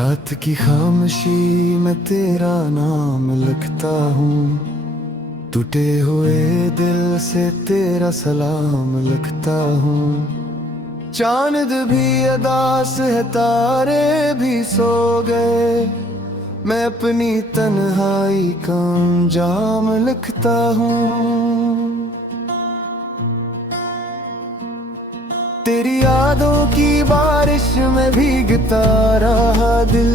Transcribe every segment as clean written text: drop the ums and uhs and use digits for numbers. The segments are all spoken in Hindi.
रात की खामोशी में तेरा नाम लिखता हूँ, टूटे हुए दिल से तेरा सलाम लिखता हूँ। चांद भी अदास है, तारे भी सो गए, मैं अपनी तन्हाई का अंजाम लिखता हूँ। तेरी यादों की बारिश में भीगता रहा दिल,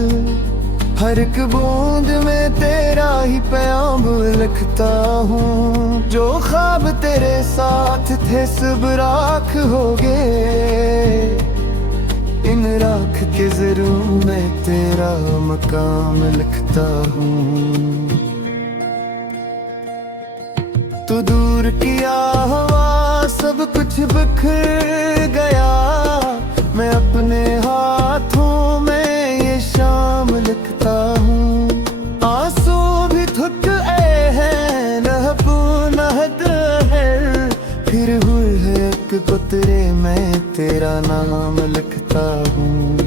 हर एक बूंद में तेरा ही प्याम लिखता हूँ। जो ख्वाब तेरे साथ थे सब राख हो गए, इन राख के ज़रूर में तेरा मकाम लिखता हूँ। तू दूर किया हवा सब कुछ बिखर गया, मैं अपने हाथों में ये शाम लिखता हूँ। आंसू भी थक आए हैं, नहद है, फिर हुए है एक कुतरे में तेरा नाम लिखता हूँ।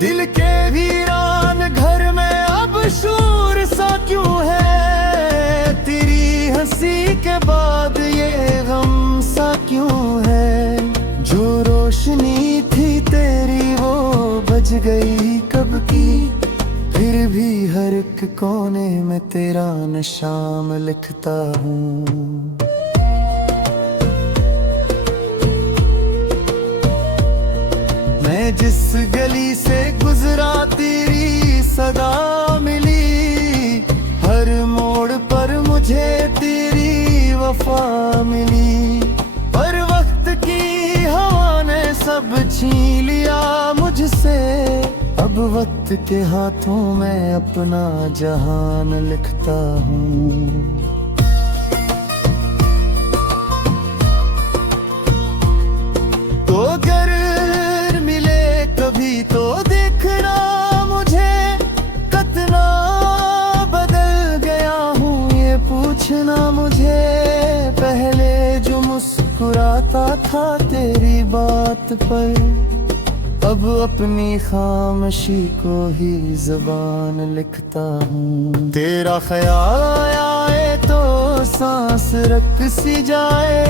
दिल के वीरान घर में अब शोर सा क्यों है, तेरी हंसी के बाद ये गम सा क्यों है। जो रोशनी थी तेरी वो बज गई कब की, फिर भी हर एक कोने में तेरा निशान लिखता हूँ। मैं जिस गली से गुजरा तेरी सदा मिली, हर मोड़ पर मुझे तेरी वफा मिली। पर वक्त की हवा ने सब छीन लिया मुझसे, अब वक्त के हाथों में अपना जहान लिखता हूँ। तो अगर कभी तो देखना मुझे, कितना बदल गया हूँ ये पूछना मुझे। पहले जो मुस्कुराता था तेरी बात पर, अब अपनी खामोशी को ही ज़बान लिखता हूँ। तेरा ख्याल आए तो सांस रख सी जाए,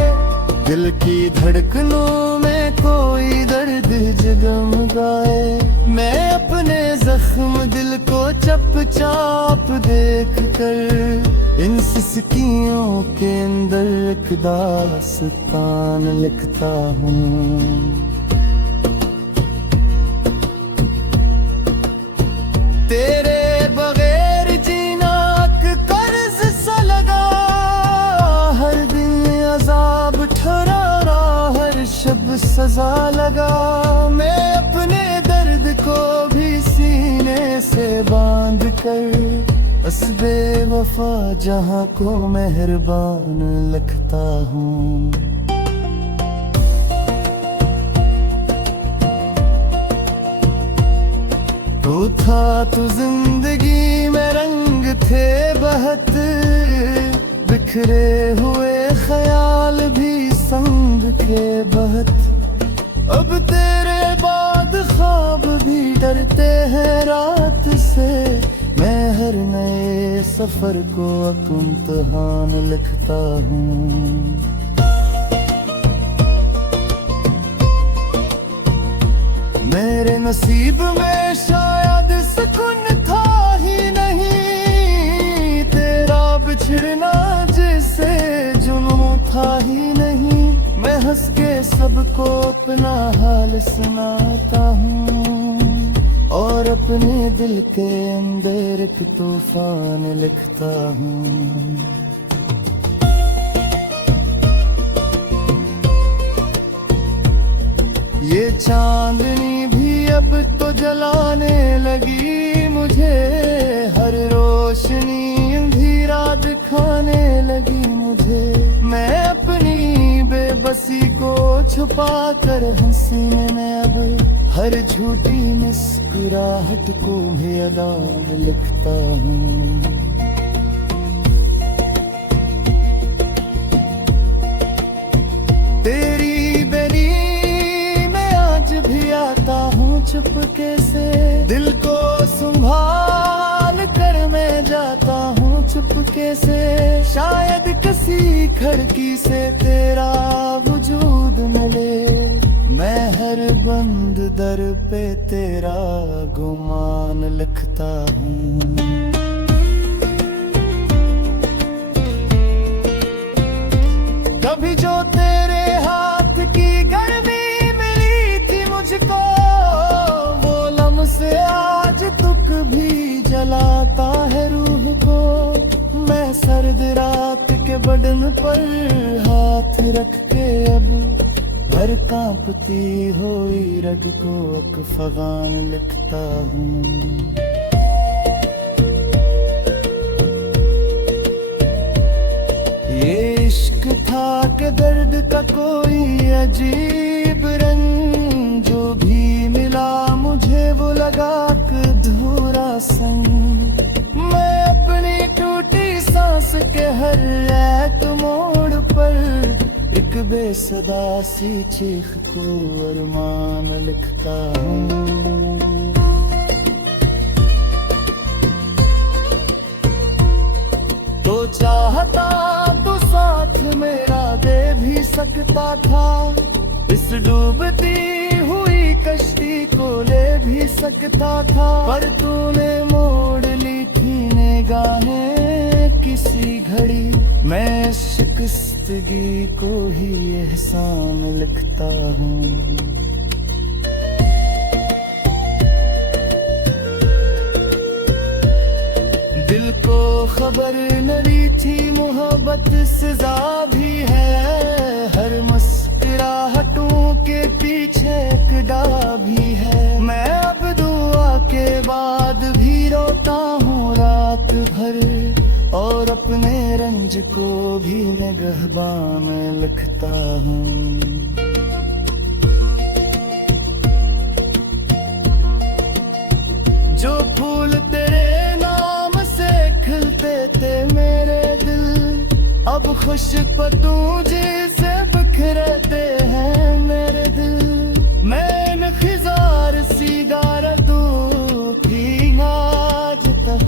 दिल की धड़कनों में कोई दर्द जगमगाए। मैं अपने जख्म दिल को चुपचाप देख कर, इन सिसकियों के अंदर एक दास्तान लिखता हूँ। तेरे बगैर जीना कर्ज सा लगा, हर दिन अजाब ठहरा, हर शब सजा लगा। मैं अपने दर्द को भी सीने से बांध कर, असबे वफा जहां को मेहरबान लिखता हूँ। तो था तो जिंदगी में रंग थे बहत, बिखरे हुए ख्याल भी संग के बहत। अब तेरे बाद ख्वाब भी डरते हैं रात से, मैं हर नए सफर को एक इम्तिहान लिखता हूँ। मेरे नसीब में शायद सुकून था ही नहीं, तेरा बिछड़ना जैसे जुनून था ही नहीं। मैं हंस के सबको अपना हाल सुनाता हूँ, और अपने दिल के अंदर एक तूफान लिखता हूँ। ये चांदनी भी अब तो जलाने लगी मुझे, हर रोशनी अंधेरा दिखाने लगी मुझे। मैं अपनी बेबसी को छुपा कर हंसीने में अब हर झूठी मुस्कुराहट को भी अदा लिखता हूँ। तेरी बेरी चुपके से, दिल को संभाल कर मैं जाता हूँ चुपके से। शायद किसी खिड़की से तेरा वजूद मिले, मैं हर बंद दर पे तेरा गुमान लिखता हूँ। कभी जो तेरे हाथ की गर्मी मिली थी मुझको, वो लम्हे आज तुक भी जलाता है रूह को। मैं सर्द रात के बदन पर हाथ रख के अब हर कांपती हुई रग को एक फगान लिखता हूँ। ये इश्क था कि दर्द का कोई अजीब रंग, जो भी मिला मुझे वो लगा अधूरा संग। मैं अपनी टूटी सांस के हर एक मोड़ पर एक बेसदा सी चीख को अरमान लिखता हूँ। तो चाहता तो साथ मेरा दे भी सकता था, इस डूबती हुई कश्ती को ले भी सकता था। पर तूने मोड़ ली थी निगाहें किसी घड़ी, मैं शिकस्तगी को ही एहसान लिखता हूँ। दिल को खबर नहीं थी मोहब्बत सजा भी है, हर मुस्कुराहटों के पीछे एक डा भी है। मैं अब दुआ के बाद भी रोता हूँ रात भर, और अपने रंज को भी निगहबान लिखता हूँ। जो फूल तेरे नाम से खिलते थे मेरे दिल, अब खुशबू जैसे बिखरते हैं मेरे दिल। मैं खिजार सी गारदू थी आज तक,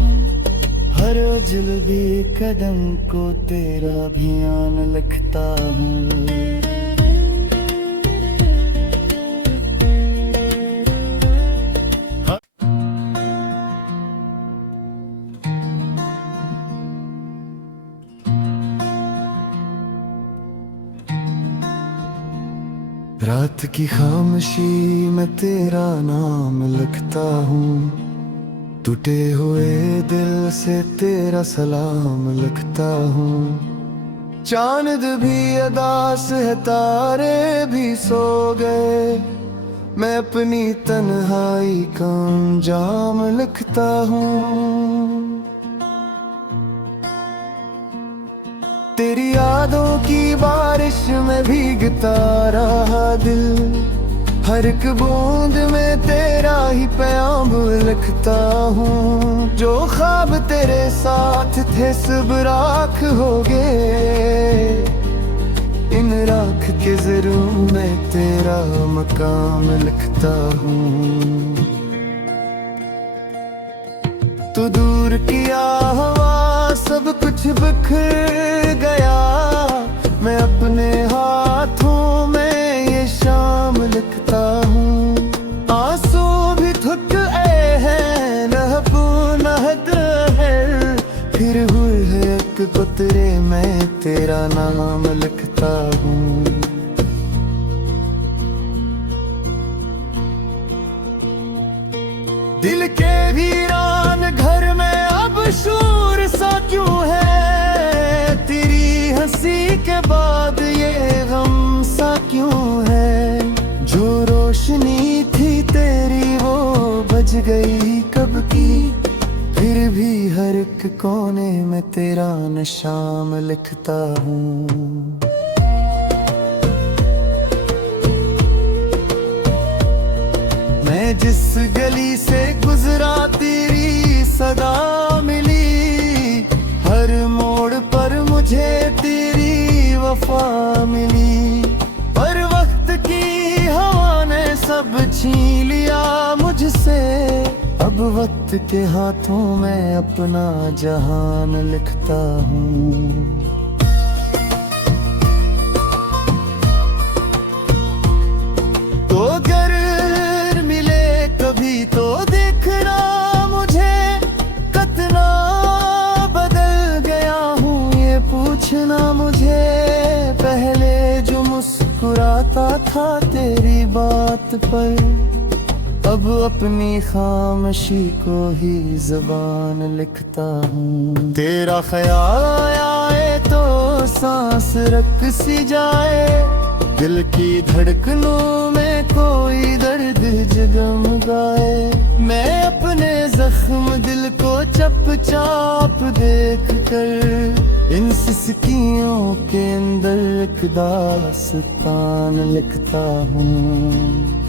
हर जुल्बी कदम को तेरा ध्यान लिखता हूँ। रात की खामोशी में तेरा नाम लिखता हूँ, टूटे हुए दिल से तेरा सलाम लिखता हूँ। चांद भी अदास है, तारे भी सो गए, मैं अपनी तन्हाई का अंजाम लिखता हूँ। तेरी यादों की बारिश में भीगता रहा दिल, हर एक बूंद में तेरा ही प्याम लिखता हूँ। जो ख्वाब तेरे साथ थे सब राख हो गए, इन राख के ज़रूर मैं तेरा मकाम लिखता हूँ। तू दूर किया हवा सब कुछ बिखर गया, मैं अपने हाथों में ये शाम लिखता हूँ। आंसू भी थक आए हैं, नहद है, फिर हुए है एक कुतरे में तेरा नाम लिखता हूँ। दिल के वीरान घर में अब शोर सा क्यों है, तेरी हंसी के बाद ये गम सा क्यों है। जो रोशनी थी तेरी वो बज गई कब की, फिर भी हर एक कोने में तेरा नशाम लिखता हूँ। मैं जिस गली से गुजरा तेरी सदा मिली, हर मोड़ पर मुझे तेरी वफा मिली। पर वक्त की हवा ने सब छीन लिया मुझसे। अब वक्त के हाथों में अपना जहान लिखता हूँ। तो अगर मिले कभी तो देखना मुझे कितना बदल गया हूँ, ये पूछना मुझे। पहले जो मुस्कुराता था तेरी बात पर, अब अपनी खामोशी को ही ज़बान लिखता हूँ। तेरा ख्याल आए तो सांस रख सी जाए, दिल की धड़कनों में कोई दर्द जगमगाए। मैं अपने जख्म दिल को चुपचाप देख कर, इन सिसकियों के अंदर एक दास्तान लिखता हूँ।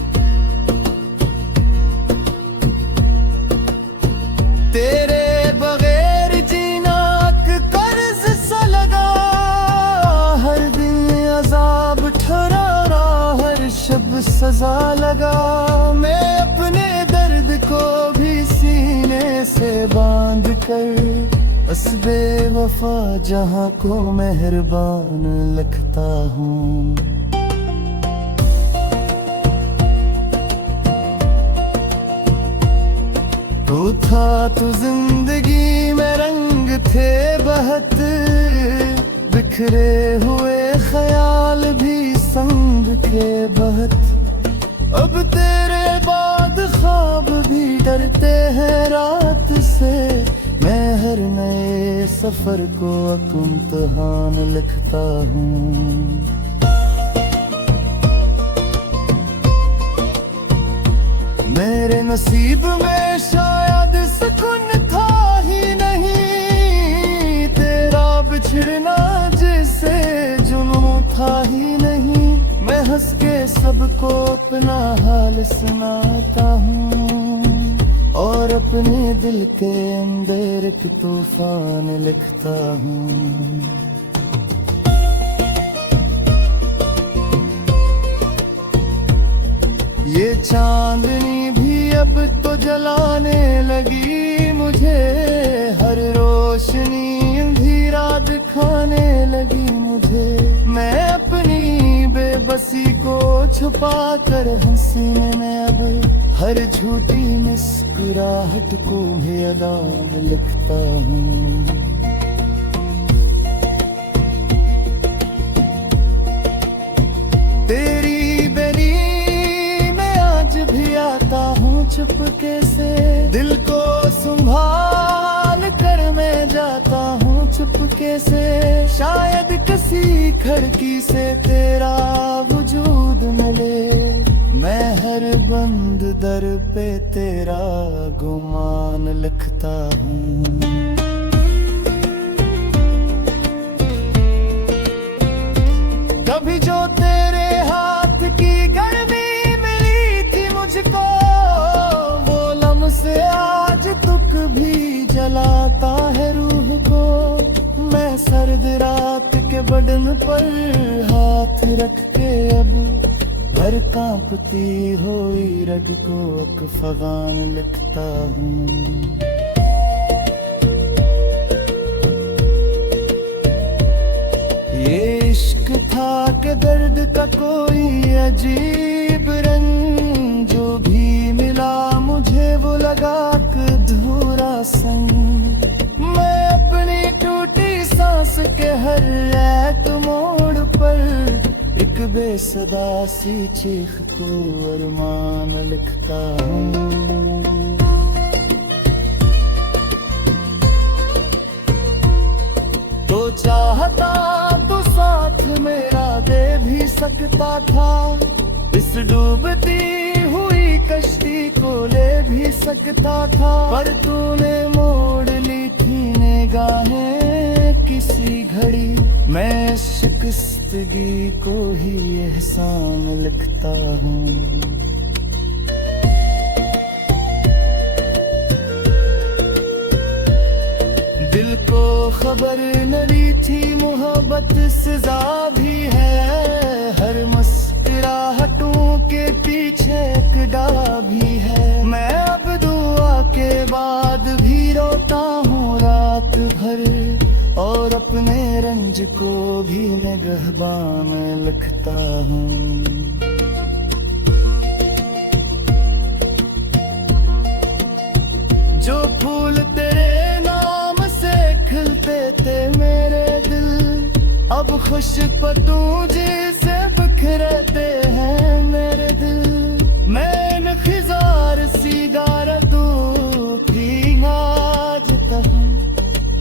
तेरे बगैर जीना कर्ज सा लगा, हर दिन अजाब ठहरा, हर शब सजा लगा। मैं अपने दर्द को भी सीने से बांध कर, असबे वफा जहां को मेहरबान लिखता हूँ। तू था तो जिंदगी में रंग थे बहत, बिखरे हुए ख्याल भी संग थे बहत। अब तेरे बाद ख्वाब भी डरते हैं रात से, मैं हर नए सफर को एक इम्तिहान लिखता हूँ। मेरे नसीब में शायद सुकून था ही नहीं, तेरा बिछड़ना जैसे जुनून था ही नहीं। मैं हंस के सबको अपना हाल सुनाता हूँ, और अपने दिल के अंदर एक तूफान लिखता हूँ। ये चांदनी भी अब तो जलाने लगी मुझे, हर रोशनी अंधेरा दिखाने लगी मुझे। मैं अपनी बेबसी को छुपा कर हंसीने में अब हर झूठी मुस्कुराहट को भी अदा लिखता हूँ। तेरी बेरी भी आता हूँ चुपके से, दिल को संभाल कर मैं जाता हूँ चुपके से। शायद किसी खिड़की से तेरा वजूद मिले, मैं हर बंद दर पे तेरा गुमान लिखता हूँ। कभी जो तेरे हाथ की गर्मी मुझको, वो लम्हे आज तुक भी जलाता है रूह को। मैं सर्द रात के बदन पर हाथ रख के अब हर कांपती हुई रग को एक फगान लिखता हूँ। ये इश्क था कि दर्द का कोई अजीब रंग, जो भी मिला मुझे वो लगा अधूरा संग। मैं अपनी टूटी सांस के हर एक मोड़ पर एक बेसदा सी चीख को अरमान लिखता हूँ। तो चाहता तो साथ मेरा दे भी सकता था, इस डूबती हुई कश्ती को ले भी सकता था। पर तूने मोड़ ली थी निगाहें किसी घड़ी, मैं शिकस्तगी को ही एहसान लिखता हूँ। दिल को खबर नहीं थी मोहब्बत सजा भी है, हर मुस्कुराहटों के पीछे एक तुझको भी निगहबान लिखता हूँ। जो फूल तेरे नाम से खिलते थे मेरे दिल, अब खुशबू से बिखरते हैं मेरे दिल। मैं खिजार सिगार दू थी आज तक,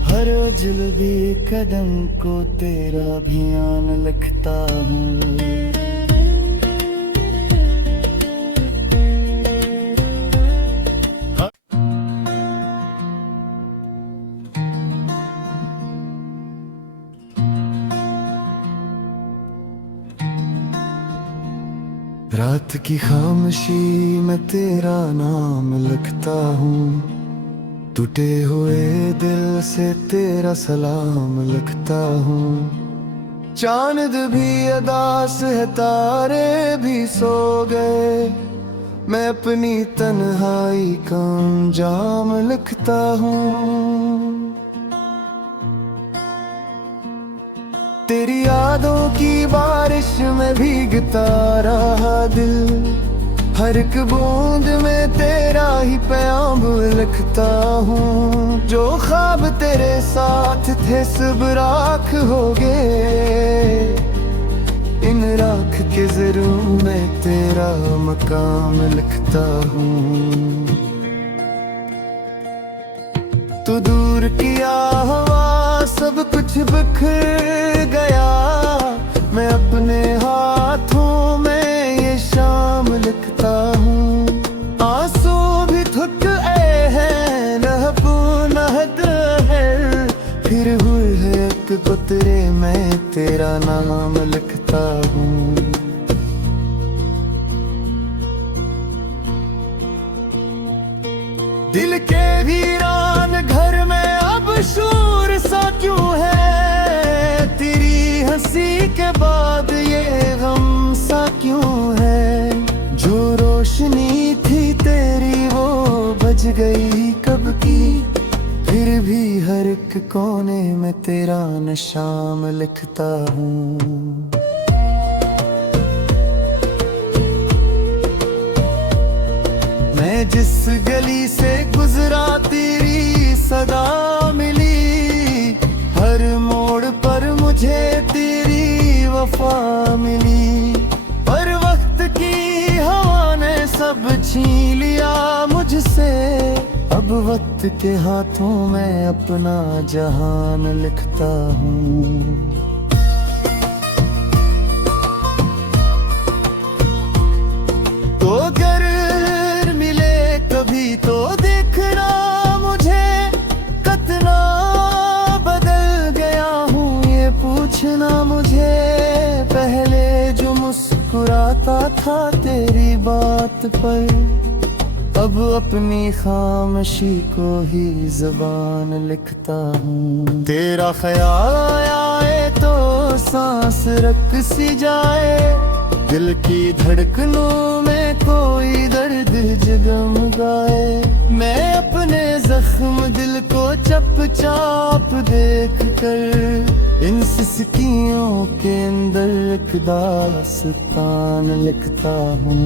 हर जुल्फी कदम को तेरा ध्यान लिखता हूँ। रात की खामोशी में तेरा नाम लिखता हूँ, टूटे हुए दिल से तेरा सलाम लिखता हूँ। चांद भी अदास है, तारे भी सो गए, मैं अपनी तन्हाई का अंजाम लिखता हूँ। तेरी यादों की बारिश में भीगता रहा दिल, हर एक बूंद में तेरा ही प्याम लिखता हूँ। जो ख्वाब तेरे साथ थे सब राख हो गए, इन राख के ज़रूर में तेरा मकाम लिखता हूँ। तू दूर किया हवा सब कुछ बिखर गया, मैं अपने हाथों में ये शाम लिखता हूँ। आंसू भी थक आए हैं, नहद है, फिर हुए है एक कुतरे में तेरा नाम लिखता हूँ। दिल के वीरान घर में अब शोर सा क्यों है, तेरी हंसी के बाद ये गम सा क्यों है। जो रोशनी थी तेरी वो बज गई कब की, फिर भी हर एक कोने में तेरा नशाम लिखता हूँ। मैं जिस गली से गुजरा तेरी सदा मिली, हर मोड़ पर मुझे तेरी वफा मिली। पर वक्त की हवा ने सब छीन लिया मुझसे, अब वक्त के हाथों में अपना जहान लिखता हूँ। तो अगर कभी तो देखना मुझे, कितना बदल गया हूँ ये पूछना मुझे। पहले जो मुस्कुराता था तेरी बात पर, अब अपनी खामोशी को ही ज़बान लिखता हूँ। तेरा ख्याल आए तो सांस रख सी जाए, दिल की धड़कनों में कोई दर्द जगमगाए। मैं अपने जख्म दिल को चुपचाप देख कर, इन सिसकियों के अंदर एक दास्तान लिखता हूँ।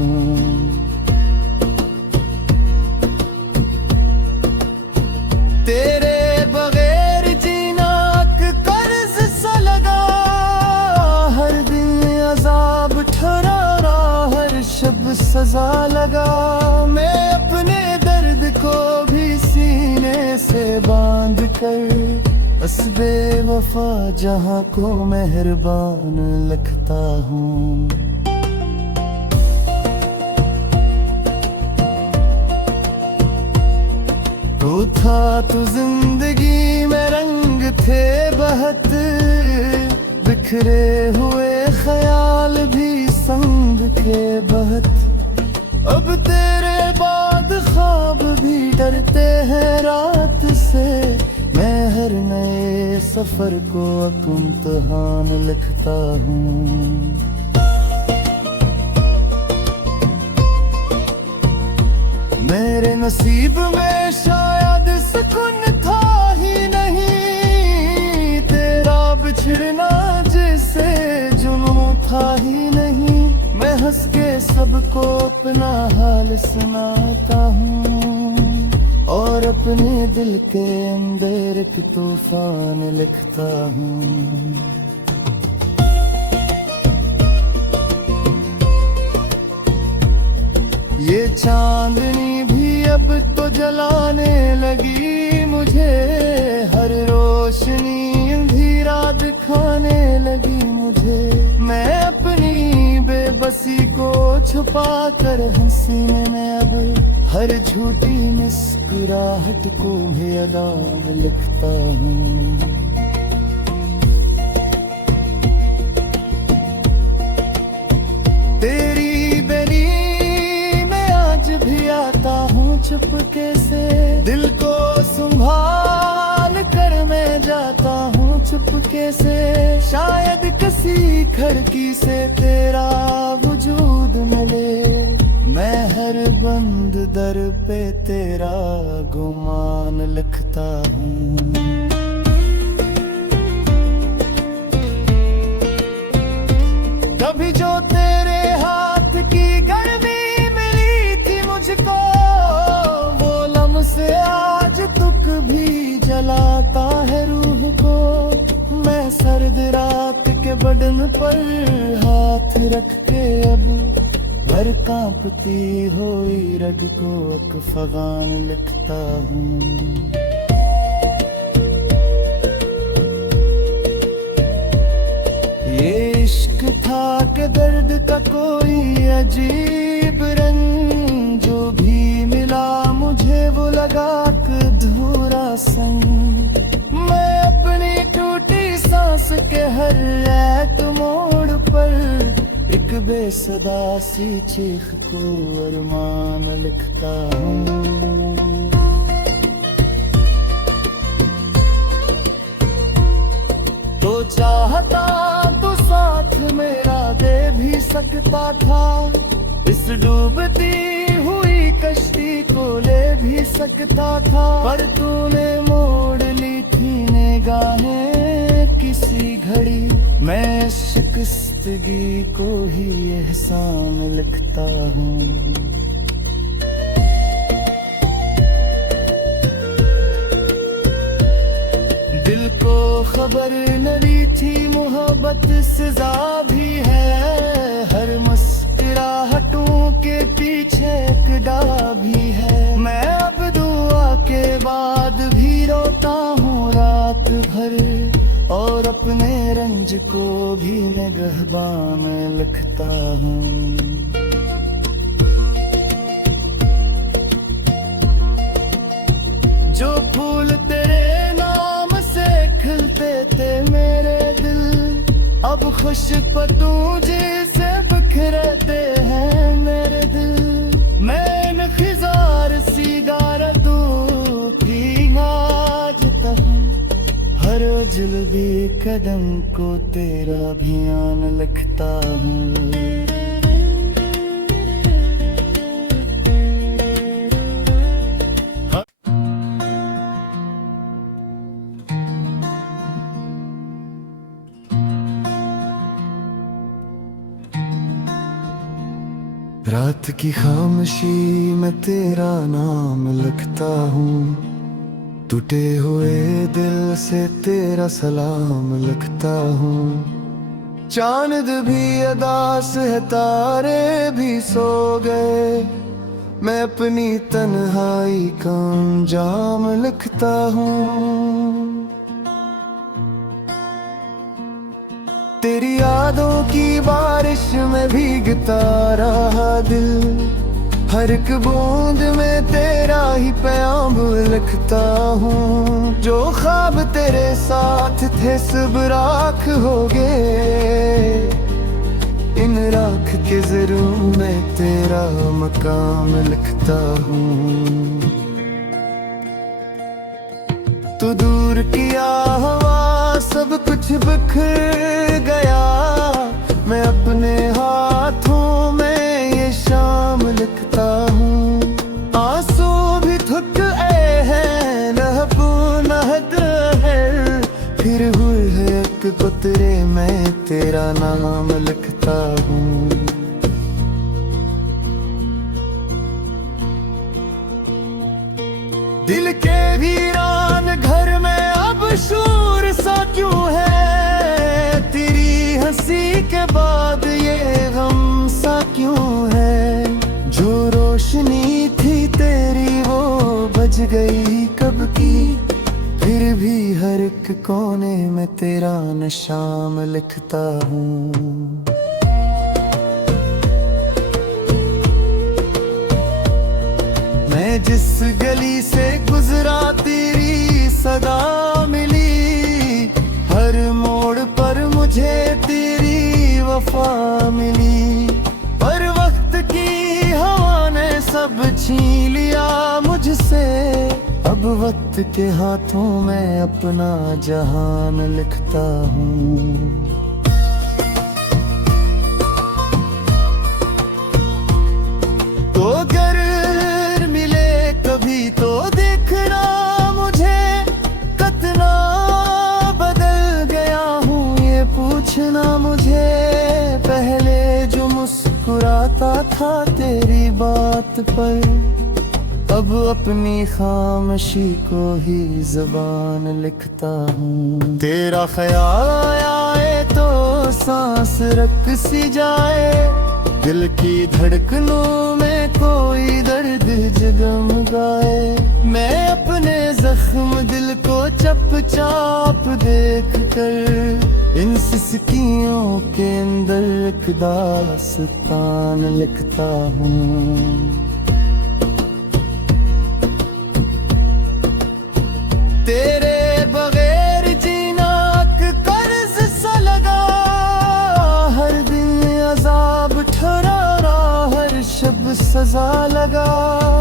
तेरे बगैर जीना कर्ज सा लगा, हर दिन अजाब ठहरा, हर शब सजा लगा। मैं अपने दर्द को भी सीने से बांध कर, असबे वफा जहां को मेहरबान लिखता हूँ। तो था तो जिंदगी में रंग थे बहत, बिखरे हुए ख्याल भी संग के बहत। अब तेरे बाद ख्वाब भी डरते हैं रात से, मैं हर नए सफर को एक इम्तिहान लिखता हूँ। मेरे नसीब में शायद सुकून था ही नहीं, तेरा बिछड़ना सबको अपना हाल सुनाता हूँ और अपने दिल के अंदर एक तूफान लिखता हूँ। ये चांदनी भी अब तो जलाने लगी मुझे, हर रोशनी अंधेरा दिखाने लगी मुझे। मैं अपनी बेबसी को छुपा कर हंसीने में अब हर झूठी मुस्कुराहट को भी अदा में लिखता हूँ। तेरी बेरी में आज भी आता हूँ चुपके से, दिल को संभाल कर मैं जाता हूँ चुपके से। शायद किसी खिड़की से तेरा वजूद मिले, मैं हर बंद दर पे तेरा गुमान लिखता हूँ। कभी जो तेरे हाथ की गर्मी मिली थी मुझको, वो लम्हे आज तुक भी जलाता है रूह को। मैं सर्द रात के बदन पर हाथ रख के अब हर कांपती हुई रग को एक फगान लिखता हूँ। ये इश्क था कि दर्द का कोई अजीब रंग, जो भी मिला मुझे वो लगा अधूरा संग। मैं अपनी टूटी सांस के हर एक मोड़ पर एक बेसदा सी चीख को अरमान लिखता हूँ। तो चाहता तो साथ मेरा दे भी सकता था, इस डूबती हुई कश्ती को ले भी सकता था। पर तूने मोड़ ली थी निगाहें किसी घड़ी, मैं शिकस्तगी को ही एहसान लिखता हूँ। दिल को खबर नहीं थी मोहब्बत सजा भी है, हर मुस्कुराहटों के पीछे एक डा भी है। मैं अब दुआ के बाद भी रोता हूँ रात भर, और अपने रंज को भी निगहबान में लिखता हूँ। जो फूल तेरे नाम से खिलते थे मेरे दिल, अब खुशबू जैसे बिखरते हैं मेरे दिल। मैं खिजार सी गारदू थी आज तक, हर जुल्बी कदम को तेरा ध्यान लिखता हूँ। रात की खामोशी में तेरा नाम लिखता हूँ, टूटे हुए दिल से तेरा सलाम लिखता हूँ। चांद भी अदास है, तारे भी सो गए, मैं अपनी तन्हाई का अंजाम लिखता हूँ। तेरी यादों की बारिश में भीगता रहा दिल, हर एक बूंद में तेरा ही प्याम लिखता हूँ। जो ख्वाब तेरे साथ थे सब राख हो गए, इन राख के जरूर में तेरा मकाम लिखता हूँ। तू दूर किया हवा सब कुछ बिखर गया, मैं अपने हाथों में ये शाम लिखता हूँ। आंसू भी थक आए हैं, लहबू नहद है, फिर हुए है एक तेरे मैं तेरा नाम लिखता हूँ। दिल के वीरान घर में अब शूर सा क्यों है, तेरी हंसी के बाद ये गम सा क्यों है। जो रोशनी थी तेरी वो बज गई कब की, फिर भी हर एक कोने में तेरा नाम लिखता हूँ। मैं जिस गली से गुजरा तेरी सदा मिली, हर मोड़ पर मुझे तेरी वफा मिली। पर वक्त की हवा ने सब छीन लिया मुझसे, अब वक्त के हाथों में अपना जहान लिखता हूँ। तो अगर मिले कभी तो देखना मुझे, कितना बदल गया हूँ ये पूछना मुझे। पहले जो मुस्कुराता था तेरी बात पर, अब अपनी खामोशी को ही ज़बान लिखता हूँ। तेरा ख्याल आए तो सांस रख सी जाए, दिल की धड़कनों में कोई दर्द जगमगाए। मैं अपने जख्म दिल को चुपचाप देख कर, इन सिसकियों के अंदर एक दास्तान लिखता हूँ। तेरे बगैर जीना कर्ज सा लगा, हर दिन अजाब ठहरा, हर शब सजा लगा।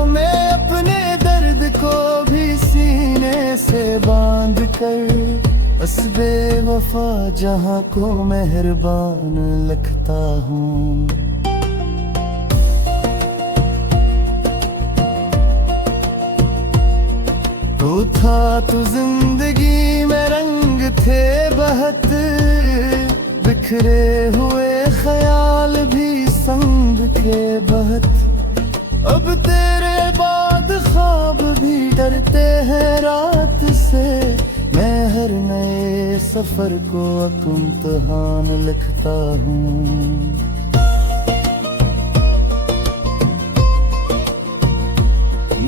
मैं अपने दर्द को भी सीने से बांध कर, बस बेवफा जहां को मेहरबान लिखता हूँ। तो था तो जिंदगी में रंग थे बहत, बिखरे हुए ख्याल भी संग के बहत। अब तेरे बाद ख्वाब भी डरते हैं रात से, मैं हर नए सफर को एक इम्तिहान लिखता हूँ।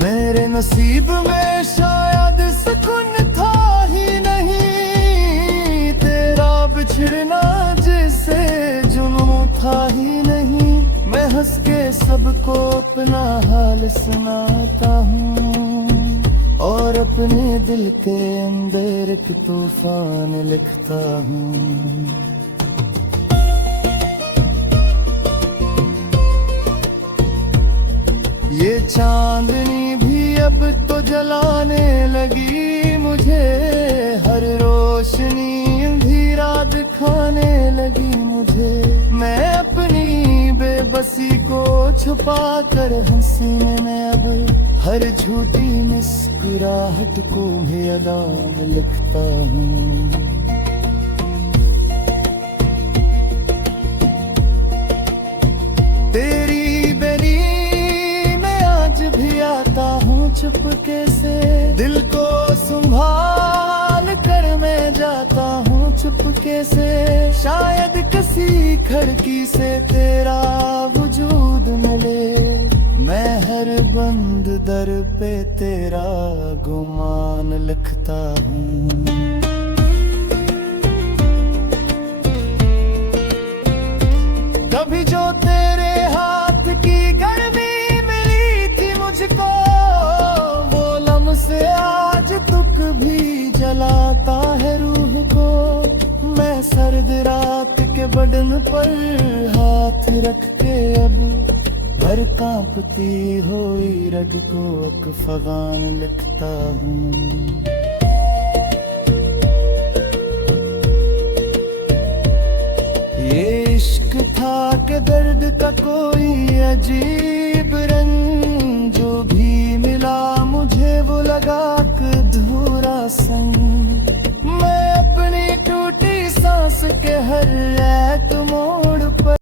मेरे नसीब में शायद सुकून था ही नहीं, तेरा बिछड़ना जैसे जुनून था ही नहीं। मैं हंस के सबको अपना हाल सुनाता हूँ, और अपने दिल के अंदर एक तूफान लिखता हूँ। ये चांदनी भी अब तो जलाने लगी मुझे, हर रोशनी अंधेरा दिखाने लगी मुझे। मैं अपनी बेबसी को छुपा कर हंसीने में अब, हर झूठी मुस्कुराहट को भी अदा लिखता हूँ। तेरी बेरी भी आता हूँ चुपके से, दिल को संभाल कर मैं जाता हूँ चुपके से। शायद किसी खिड़की से तेरा वजूद मिले, मैं हर बंद दर पे तेरा गुमान लिखता हूँ। कभी जो तेरे हाथ की गर्मी मुझको, वो लम्हे आज तुक भी जलाता है रूह को। मैं सर्द रात के बदन पर हाथ रख के अब, हर कांपती हुई रग को एक फगान लिखता हूँ। ये इश्क था कि दर्द का कोई अजीब